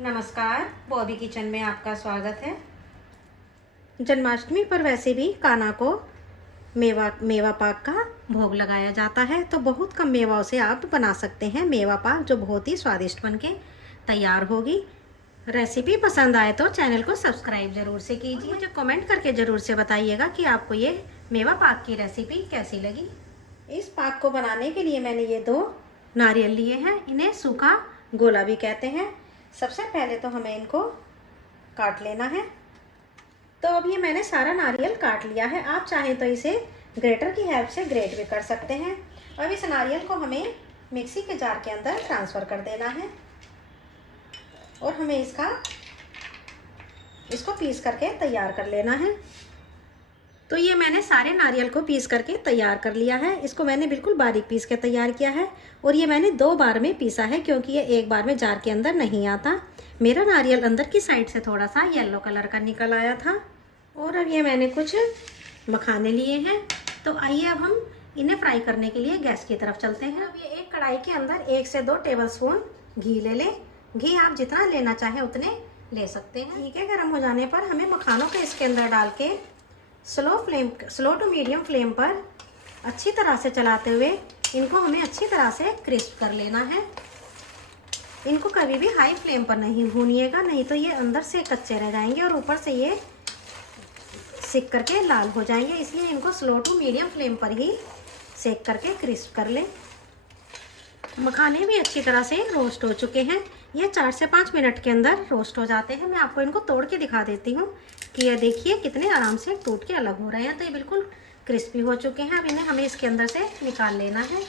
नमस्कार, बॉबी किचन में आपका स्वागत है। जन्माष्टमी पर वैसे भी कान्हा को मेवा पाक का भोग लगाया जाता है, तो बहुत कम मेवाओं से आप बना सकते हैं मेवा पाक, जो बहुत ही स्वादिष्ट बनके तैयार होगी। रेसिपी पसंद आए तो चैनल को सब्सक्राइब ज़रूर से कीजिए। मुझे कमेंट करके ज़रूर से बताइएगा कि आपको ये मेवा पाक की रेसिपी कैसी लगी। इस पाक को बनाने के लिए मैंने ये 2 नारियल लिए हैं। इन्हें सूखा गोला भी कहते हैं। सबसे पहले तो हमें इनको काट लेना है। तो अब ये मैंने सारा नारियल काट लिया है। आप चाहें तो इसे ग्रेटर की हेल्प से ग्रेट भी कर सकते हैं। अब इस नारियल को हमें मिक्सी के जार के अंदर ट्रांसफ़र कर देना है और हमें इसको पीस करके तैयार कर लेना है। तो ये मैंने सारे नारियल को पीस करके तैयार कर लिया है। इसको मैंने बिल्कुल बारीक पीस के तैयार किया है और ये मैंने 2 बार में पीसा है, क्योंकि ये एक बार में जार के अंदर नहीं आता। मेरा नारियल अंदर की साइड से थोड़ा सा येलो कलर का निकल आया था। और अब ये मैंने कुछ मखाने लिए हैं। तो आइए अब हम इन्हें फ्राई करने के लिए गैस की तरफ चलते हैं। अब ये एक कढ़ाई के अंदर 1 से 2 टेबलस्पून घी ले लें। घी आप जितना लेना चाहें उतने ले सकते हैं। घी के गर्म हो जाने पर हमें मखानों को इसके अंदर डाल के स्लो टू मीडियम फ्लेम पर अच्छी तरह से चलाते हुए इनको हमें अच्छी तरह से क्रिस्प कर लेना है। इनको कभी भी हाई फ्लेम पर नहीं भूनिएगा, नहीं तो ये अंदर से कच्चे रह जाएंगे और ऊपर से ये सिक करके लाल हो जाएंगे। इसलिए इनको स्लो टू मीडियम फ्लेम पर ही सेक करके क्रिस्प कर लें। मखाने भी अच्छी तरह से रोस्ट हो चुके हैं। ये 4 से 5 मिनट के अंदर रोस्ट हो जाते हैं। मैं आपको इनको तोड़ के दिखा देती हूँ कि ये देखिए कितने आराम से टूट के अलग हो रहे हैं। तो ये बिल्कुल क्रिस्पी हो चुके हैं। अब इन्हें हमें इसके अंदर से निकाल लेना है।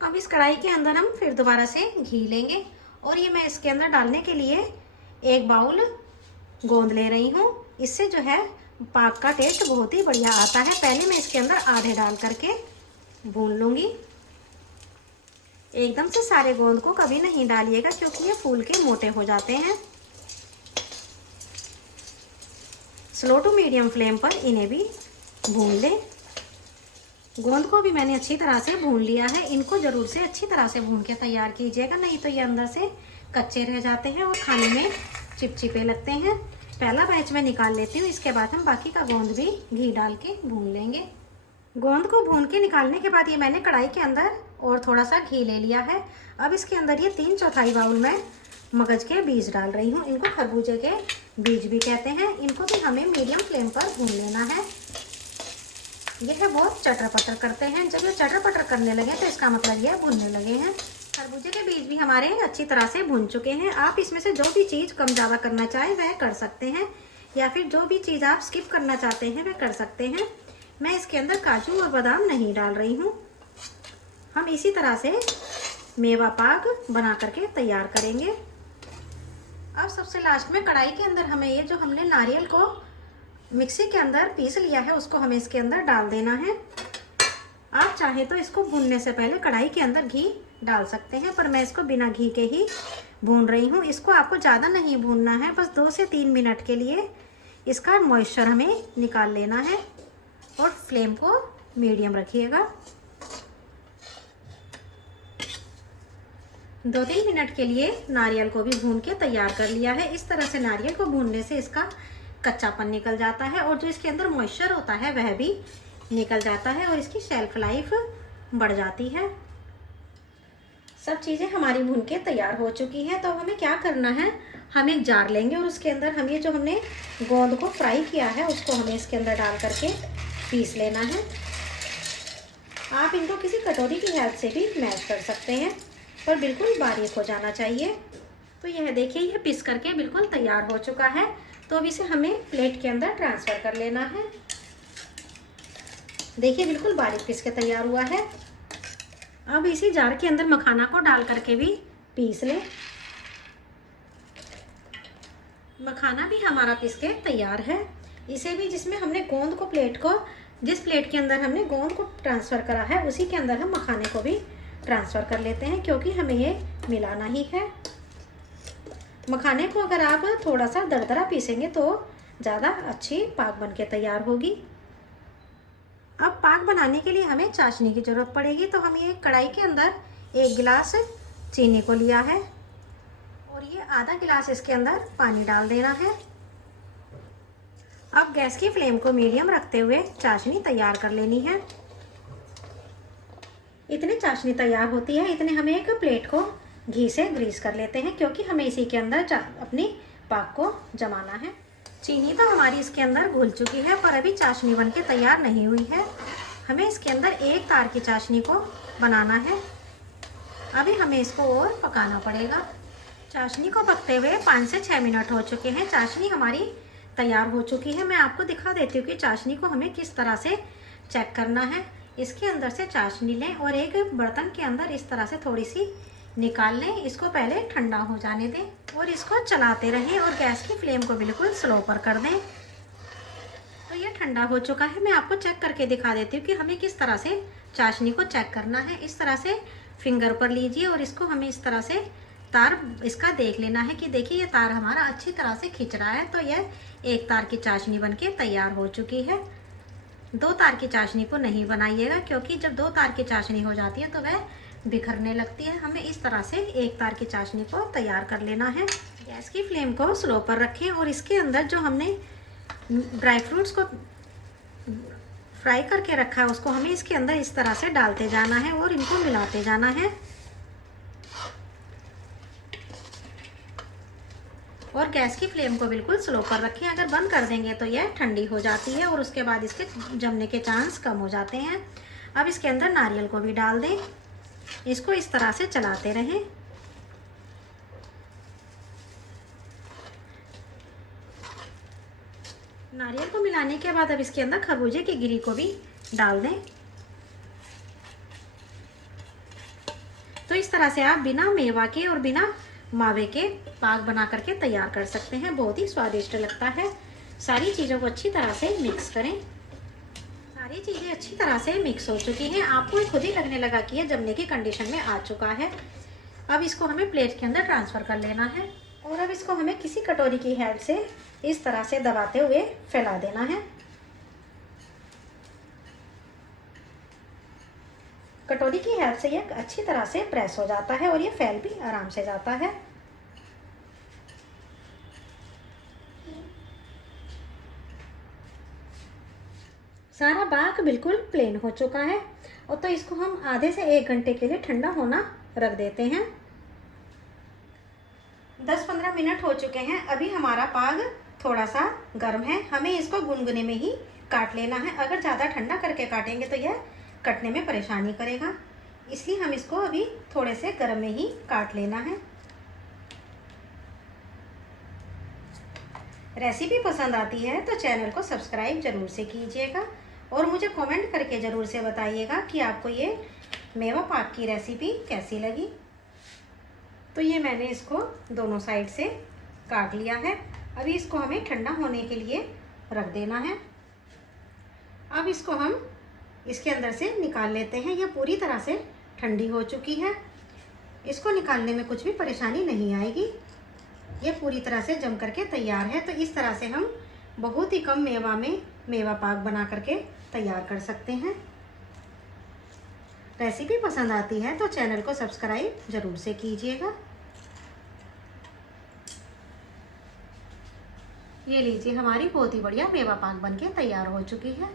अब इस कढ़ाई के अंदर हम फिर दोबारा से घी लेंगे और ये मैं इसके अंदर डालने के लिए 1 बाउल गोंद ले रही हूँ। इससे जो है पाक का टेस्ट बहुत ही बढ़िया आता है। पहले मैं इसके अंदर आधे डाल करके भून लूँगी। एकदम से सारे गोंद को कभी नहीं डालिएगा, क्योंकि ये फूल के मोटे हो जाते हैं। स्लो टू मीडियम फ्लेम पर इन्हें भी भून लें। गोंद को भी मैंने अच्छी तरह से भून लिया है। इनको ज़रूर से अच्छी तरह से भून के तैयार कीजिएगा, नहीं तो ये अंदर से कच्चे रह जाते हैं और खाने में चिपचिपे लगते हैं। पहला बैच मैं निकाल लेती हूँ, इसके बाद हम बाकी का गोंद भी घी डाल के भून लेंगे। गोंद को भून के निकालने के बाद ये मैंने कढ़ाई के अंदर और थोड़ा सा घी ले लिया है। अब इसके अंदर ये 3/4 बाउल में मगज के बीज डाल रही हूँ। इनको खरबूजे के बीज भी कहते हैं। इनको भी हमें मीडियम फ्लेम पर भून लेना है। यह बहुत चटर पटर करते हैं। जब ये चटर पटर करने लगे तो इसका मतलब ये भुनने लगे हैं। खरबूजे के बीज भी हमारे अच्छी तरह से भुन चुके हैं। आप इसमें से जो भी चीज़ कम ज़्यादा करना चाहें वह कर सकते हैं, या फिर जो भी चीज़ आप स्किप करना चाहते हैं वह कर सकते हैं। मैं इसके अंदर काजू और बादाम नहीं डाल रही हूँ। हम इसी तरह से मेवा पाक बना करके तैयार करेंगे। अब सबसे लास्ट में कढ़ाई के अंदर हमें ये जो हमने नारियल को मिक्सी के अंदर पीस लिया है उसको हमें इसके अंदर डाल देना है। आप चाहें तो इसको भूनने से पहले कढ़ाई के अंदर घी डाल सकते हैं, पर मैं इसको बिना घी के ही भून रही हूँ। इसको आपको ज़्यादा नहीं भूनना है, बस 2 से 3 मिनट के लिए इसका मॉइस्चर हमें निकाल लेना है और फ्लेम को मीडियम रखिएगा। 2-3 मिनट के लिए नारियल को भी भून के तैयार कर लिया है। इस तरह से नारियल को भूनने से इसका कच्चापन निकल जाता है और जो इसके अंदर मॉइस्चर होता है वह भी निकल जाता है और इसकी शेल्फ लाइफ बढ़ जाती है। सब चीज़ें हमारी भून के तैयार हो चुकी हैं। तो हमें क्या करना है, हम एक जार लेंगे और उसके अंदर हम ये जो हमने गोंद को फ्राई किया है उसको हमें इसके अंदर डाल करके पीस लेना है। आप इनको किसी कटोरी की हेल्प से भी मैश कर सकते हैं, पर बिल्कुल बारीक हो जाना चाहिए। तो यह देखिए, यह पीस करके बिल्कुल तैयार हो चुका है। तो अब इसे हमें प्लेट के अंदर ट्रांसफ़र कर लेना है। देखिए बिल्कुल बारीक पीस के तैयार हुआ है। अब इसी जार के अंदर मखाना को डाल करके भी पीस लें। मखाना भी हमारा पीस के तैयार है। इसे भी जिसमें हमने गोंद को जिस प्लेट के अंदर हमने गोंद को ट्रांसफ़र करा है उसी के अंदर हम मखाने को भी ट्रांसफ़र कर लेते हैं, क्योंकि हमें ये मिलाना ही है। मखाने को अगर आप थोड़ा सा दरदरा पीसेंगे तो ज़्यादा अच्छी पाक बन के तैयार होगी। अब पाक बनाने के लिए हमें चाशनी की ज़रूरत पड़ेगी। तो हम ये कढ़ाई के अंदर 1 गिलास चीनी को लिया है और ये आधा गिलास इसके अंदर पानी डाल देना है। अब गैस की फ्लेम को मीडियम रखते हुए चाशनी तैयार कर लेनी है। इतनी चाशनी तैयार होती है, इतने हमें एक प्लेट को घी से ग्रीस कर लेते हैं, क्योंकि हमें इसी के अंदर अपनी पाक को जमाना है। चीनी तो हमारी इसके अंदर घुल चुकी है, पर अभी चाशनी बनके तैयार नहीं हुई है। हमें इसके अंदर 1 तार की चाशनी को बनाना है। अभी हमें इसको और पकाना पड़ेगा। चाशनी को पकते हुए 5 से 6 मिनट हो चुके हैं। चाशनी हमारी तैयार हो चुकी है। मैं आपको दिखा देती हूँ कि चाशनी को हमें किस तरह से चेक करना है। इसके अंदर से चाशनी लें और एक बर्तन के अंदर इस तरह से थोड़ी सी निकाल लें। इसको पहले ठंडा हो जाने दें और इसको चलाते रहें और गैस की फ्लेम को बिल्कुल स्लो पर कर दें। तो ये ठंडा हो चुका है। मैं आपको चेक करके दिखा देती हूँ कि हमें किस तरह से चाशनी को चेक करना है। इस तरह से फिंगर पर लीजिए और इसको हमें इस तरह से तार इसका देख लेना है कि देखिए ये तार हमारा अच्छी तरह से खिंच रहा है। तो यह 1 तार की चाशनी बनके तैयार हो चुकी है। 2 तार की चाशनी को नहीं बनाइएगा, क्योंकि जब 2 तार की चाशनी हो जाती है तो वह बिखरने लगती है। हमें इस तरह से 1 तार की चाशनी को तैयार कर लेना है। गैस की फ्लेम को स्लो पर रखें और इसके अंदर जो हमने ड्राई फ्रूट्स को फ्राई करके रखा है उसको हमें इसके अंदर इस तरह से डालते जाना है और इनको मिलाते जाना है। और गैस की फ्लेम को बिल्कुल स्लो पर रखें। अगर बंद कर देंगे तो यह ठंडी हो जाती है और उसके बाद इसके जमने के चांस कम हो जाते हैं। अब इसके अंदर नारियल को भी डाल दें। इसको इस तरह से चलाते रहें। नारियल को मिलाने के बाद अब इसके अंदर खरबूजे की गिरी को भी डाल दें। तो इस तरह से आप बिना मेवा के और बिना मावे के पाक बना करके तैयार कर सकते हैं। बहुत ही स्वादिष्ट लगता है। सारी चीज़ों को अच्छी तरह से मिक्स करें। सारी चीज़ें अच्छी तरह से मिक्स हो चुकी हैं। आपको खुद ही लगने लगा कि ये जमने की कंडीशन में आ चुका है। अब इसको हमें प्लेट के अंदर ट्रांसफ़र कर लेना है और अब इसको हमें किसी कटोरी की हेल्प से इस तरह से दबाते हुए फैला देना है। कटोरी की हेल्प से यह अच्छी तरह से प्रेस हो जाता है और ये फैल भी आराम से जाता है। सारा पाक बिल्कुल प्लेन हो चुका है और तो इसको हम आधे से 1 घंटे के लिए ठंडा होना रख देते हैं। 10-15 मिनट हो चुके हैं। अभी हमारा पाक थोड़ा सा गर्म है। हमें इसको गुनगुने में ही काट लेना है। अगर ज़्यादा ठंडा करके काटेंगे तो यह कटने में परेशानी करेगा, इसलिए हम इसको अभी थोड़े से गर्म में ही काट लेना है। रेसिपी पसंद आती है तो चैनल को सब्सक्राइब ज़रूर से कीजिएगा और मुझे कमेंट करके ज़रूर से बताइएगा कि आपको ये मेवा पाक की रेसिपी कैसी लगी। तो ये मैंने इसको दोनों साइड से काट लिया है। अभी इसको हमें ठंडा होने के लिए रख देना है। अब इसको हम इसके अंदर से निकाल लेते हैं। यह पूरी तरह से ठंडी हो चुकी है। इसको निकालने में कुछ भी परेशानी नहीं आएगी। यह पूरी तरह से जम करके तैयार है। तो इस तरह से हम बहुत ही कम मेवा में मेवा पाक बना करके तैयार कर सकते हैं। रेसिपी पसंद आती है तो चैनल को सब्सक्राइब ज़रूर से कीजिएगा। ये लीजिए, हमारी बहुत ही बढ़िया मेवा पाक बनके तैयार हो चुकी है।